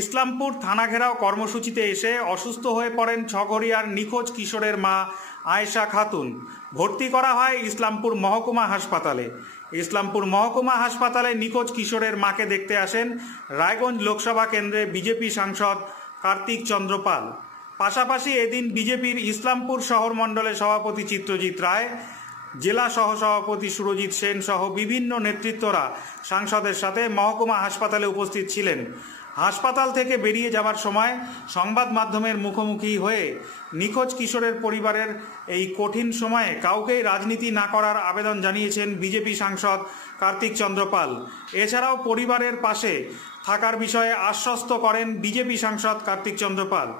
ইসলামপুর থানা ঘেরাও কর্মসূচিতে এসে অসুস্থ হয়ে পড়েন ছঘরিয়ার নিখোঁজ কিশোরের মা আয়েশা খাতুন। ভর্তি করা হয় ইসলামপুর মহকুমা হাসপাতালে। ইসলামপুর মহকুমা হাসপাতালে নিখোঁজ কিশোরের মাকে দেখতে আসেন রায়গঞ্জ লোকসভা কেন্দ্রে বিজেপি সাংসদ কার্তিক চন্দ্র পাল। পাশাপাশি এদিন বিজেপির ইসলামপুর শহর মণ্ডলের সভাপতি চিত্রজিৎ রায়, জেলা সহসভাপতি সুরজিৎ সেন সহ বিভিন্ন নেতৃত্বরা সাংসদের সাথে মহকুমা হাসপাতালে উপস্থিত ছিলেন। হাসপাতাল থেকে বেরিয়ে যাওয়ার সময় সংবাদ মাধ্যমের মুখোমুখি হয়ে নিখোঁজ কিশোরের পরিবারের এই কঠিন সময়ে কাউকেই রাজনীতি না করার আবেদন জানিয়েছেন বিজেপি সাংসদ কার্তিক চন্দ্র পাল। এছাড়াও পরিবারের পাশে থাকার বিষয়ে আশ্বস্ত করেন বিজেপি সাংসদ কার্তিক চন্দ্র পাল।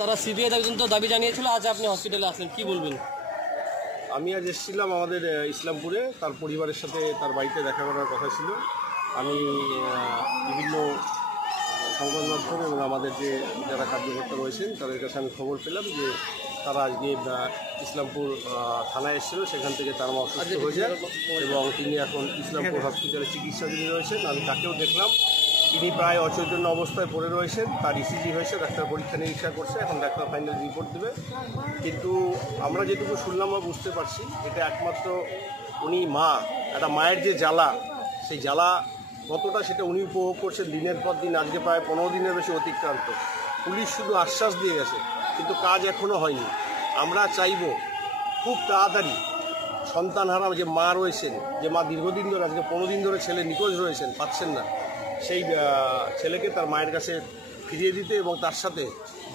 তারা সিবিআই পর্যন্ত দাবি জানিয়েছিল, আজ আপনি হসপিটালে আসলেন, কি বলবেন? আমি আজ এসেছিলাম আমাদের ইসলামপুরে, তার পরিবারের সাথে তার বাড়িতে দেখা করার কথা ছিল। আমি বিভিন্ন সংবাদ মাধ্যম এবং আমাদের যারা কার্যকর্তা রয়েছেন তাদের কাছে আমি খবর পেলাম যে তারা আজকে ইসলামপুর থানায় এসেছিল, সেখান থেকে তার মা অসুস্থ হয়ে যায় এবং তিনি এখন ইসলামপুর হসপিটালে চিকিৎসাধীন রয়েছেন। আমি তাকেও দেখলাম, তিনি প্রায় অচৈতন্য অবস্থায় পড়ে রয়েছেন। তার ইসিজি হয়েছে, ডাক্তার পরীক্ষা নিরীক্ষা করছে, এখন ডাক্তার ফাইনাল রিপোর্ট দেবে। কিন্তু আমরা যেটুকু শুনলাম বা বুঝতে পারছি, এটা একমাত্র উনি মা, একটা মায়ের যে জ্বালা, সেই জ্বালা কতটা সেটা উনি উপভোগ করছেন দিনের পর দিন। আজকে প্রায় 15 দিনের বেশি অতিক্রান্ত। পুলিশ শুধু আশ্বাস দিয়ে গেছে, কিন্তু কাজ এখনও হয়নি। আমরা চাইব খুব তাড়াতাড়ি সন্তানহারা যে মা রয়েছেন, যে মা দীর্ঘদিন ধরে, আজকে 15 দিন ধরে ছেলে নিখোঁজ রয়েছেন, পাচ্ছেন না, সেই ছেলেকে তার মায়ের কাছে ফিরিয়ে দিতে এবং তার সাথে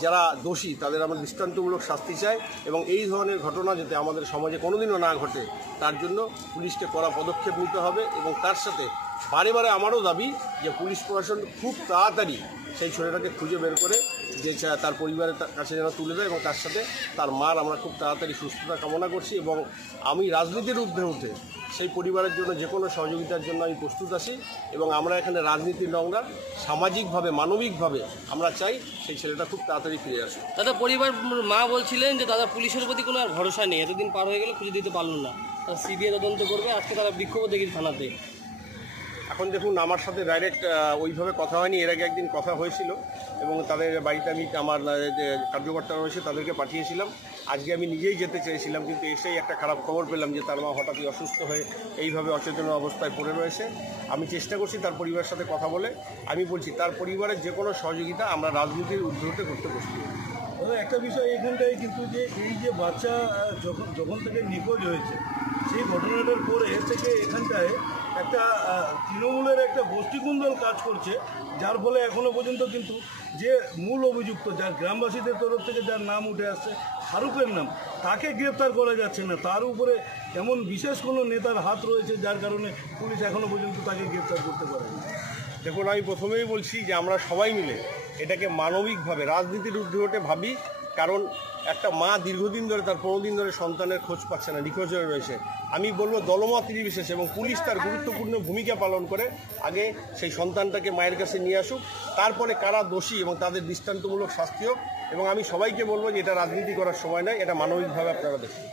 যারা দোষী তাদের আমরা দৃষ্টান্তমূলক শাস্তি চাই এবং এই ধরনের ঘটনা যাতে আমাদের সমাজে কোনোদিনও না ঘটে তার জন্য পুলিশকে কড়া পদক্ষেপ নিতে হবে। এবং তার সাথে বারে বারে আমারও দাবি যে পুলিশ প্রশাসন খুব তাড়াতাড়ি সেই ছেলেটাকে খুঁজে বের করে যে তার পরিবারের কাছে যেন তুলে দেয় এবং তার সাথে তার মার আমরা খুব তাড়াতাড়ি সুস্থতা কামনা করছি। এবং আমি রাজনীতির ঊর্ধ্বে উঠে সেই পরিবারের জন্য যে কোনো সহযোগিতার জন্য আমি প্রস্তুত আছি এবং আমরা এখানে রাজনীতির নোংরা, সামাজিকভাবে মানবিকভাবে আমরা চাই সেই ছেলেটা খুব তাড়াতাড়ি ফিরে আসে। দাদা, পরিবার মা বলছিলেন যে দাদা পুলিশের প্রতি কোনো আর ভরসা নেই, এতদিন পার হয়ে গেলে খুঁজে দিতে পারল না, তারা সিবিআই তদন্ত করবে, আজকে তারা বিক্ষোভ দেখি থানাতে। এখন দেখুন, আমার সাথে ডাইরেক্ট ওইভাবে কথা হয়নি, এর আগে একদিন কথা হয়েছিল এবং তাদের বাড়িতে আমি আমার যে কার্যকর্তা রয়েছে তাদেরকে পাঠিয়েছিলাম। আজকে আমি নিজেই যেতে চেয়েছিলাম, কিন্তু এসেই একটা খারাপ খবর পেলাম যে তার মা হঠাৎই অসুস্থ হয়ে এইভাবে অচেতন অবস্থায় পড়ে রয়েছে। আমি চেষ্টা করছি তার পরিবারের সাথে কথা বলে, আমি বলছি তার পরিবারের যে কোনো সহযোগিতা আমরা রাজনীতির ঊর্ধ্বে করতে বসছি। একটা বিষয় এখানটায় কিন্তু যে এই যে বাচ্চা যখন থেকে নিখোঁজ হয়েছে, সেই ঘটনাটার পরে থেকে এখানটায় একটা তৃণমূলের একটা গোষ্ঠীকুন্দল কাজ করছে, যার ফলে এখনও পর্যন্ত কিন্তু যে মূল অভিযুক্ত, যার গ্রামবাসীদের তরফ থেকে যার নাম উঠে আসছে, ফারুকের নাম, তাকে গ্রেপ্তার করা যাচ্ছে না। তার উপরে এমন বিশেষ কোনো নেতার হাত রয়েছে যার কারণে পুলিশ এখনও পর্যন্ত তাকে গ্রেপ্তার করতে পারেনি। দেখুন, আমি প্রথমেই বলছি যে আমরা সবাই মিলে এটাকে মানবিকভাবে রাজনীতির ঊর্ধ্বে উঠে ভাবি, কারণ একটা মা দীর্ঘদিন ধরে, তার 15 দিন ধরে সন্তানের খোঁজ পাচ্ছে না, নিখোঁজ হয়ে রয়েছে। আমি বলবো দলমত নির্বিশেষে এবং পুলিশ তার গুরুত্বপূর্ণ ভূমিকা পালন করে আগে সেই সন্তানটাকে মায়ের কাছে নিয়ে আসুক, তারপরে কারা দোষী এবং তাদের দৃষ্টান্তমূলক শাস্তি হোক। এবং আমি সবাইকে বলবো যে এটা রাজনীতি করার সময় নয়, এটা মানবিকভাবে আপনারা দেখুন।